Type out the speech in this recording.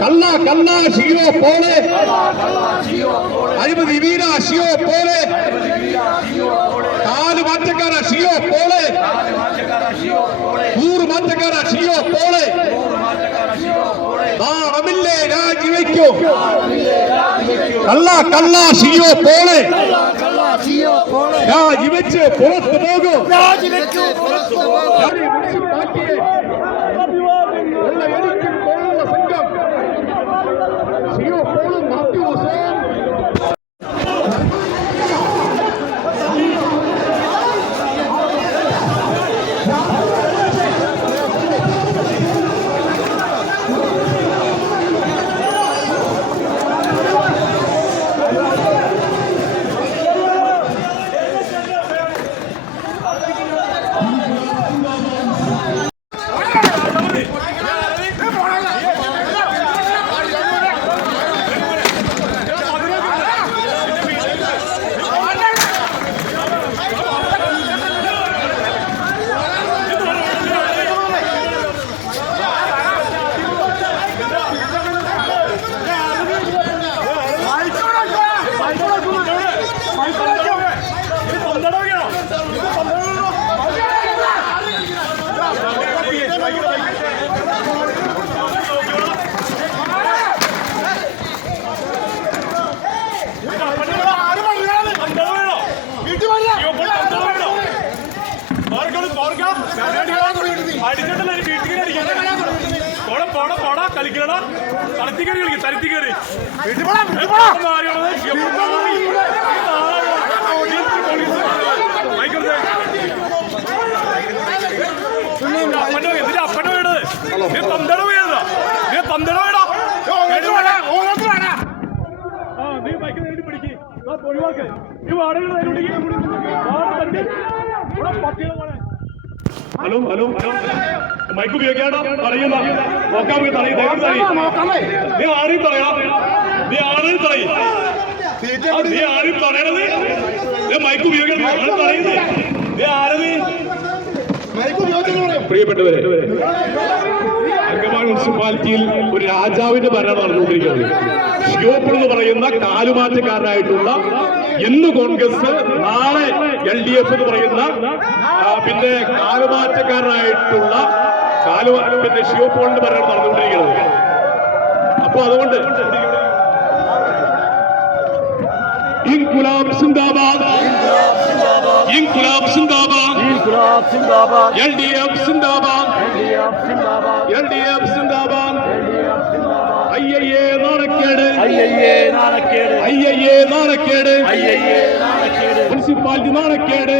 കള്ള കള്ള ഷിയോ പോലെ അഴിമതി വീര ഷിയോ പോലെ കാല് മാറ്റക്കാര ഷിയോ പോലെ നൂറ് മാറ്റക്കാര ഷിയോ പോലെ നാണമില്ലേ രാജിവെക്കോ കള്ള കള്ള ഷിയോ പോലെ രാജിവെച്ച് പുറത്തു പോകും. കളിക്കണ തലത്തി കയറി കളിക്കും തലത്തി കയറി അപ്പന വേണ്ടത് നീ പന്തട വേണ്ട നീ പന്തട വേണ്ട നീ ബൈക്ക് നേരിട്ട് പിടിക്ക് ഒഴിവാക്ക് നീ വാടക ഹലോ ഹലോ മൈക്ക് ഉപയോഗിക്കാണ്ട പറയുന്ന നോക്കാൻ നീ ആരെയും പറയാം നീ ആരെയും പറയും നീ ആരും പറയണത് മൈക്ക് ഉപയോഗിക്കാൻ പറയുന്നത് നീ ആരത് പ്രിയപ്പെട്ടവരെ അങ്കമാലി മുനിസിപ്പാലിറ്റിയിൽ ഒരു രാജാവിന്റെ ഭരണം നടന്നുകൊണ്ടിരിക്കുന്നത്. ഷിയോപ്പ് എന്ന് പറയുന്ന കാലുമാറ്റക്കാരനായിട്ടുള്ള ഇന്ന് കോൺഗ്രസ് നാളെ LDF എന്ന് പറയുന്ന പിന്നെ കാലുമാറ്റക്കാരനായിട്ടുള്ള പിന്നെ ഷിയോപ്പോളിന്റെ ഭരണം നടന്നുകൊണ്ടിരിക്കുന്നത്. അപ്പൊ അതുകൊണ്ട് ഇൻകുലാബ് സിന്ദാബാദ് ഇൻകുലാബ് സിന്ദാബാദ് LDF സിന്ദാബാദ് LDF സിന്ദാബാദ് അയ്യയ്യേ നാണക്കേട് അയ്യയ്യേ നാണക്കേട് മുനിസിപ്പാലിറ്റി നാണക്കേട്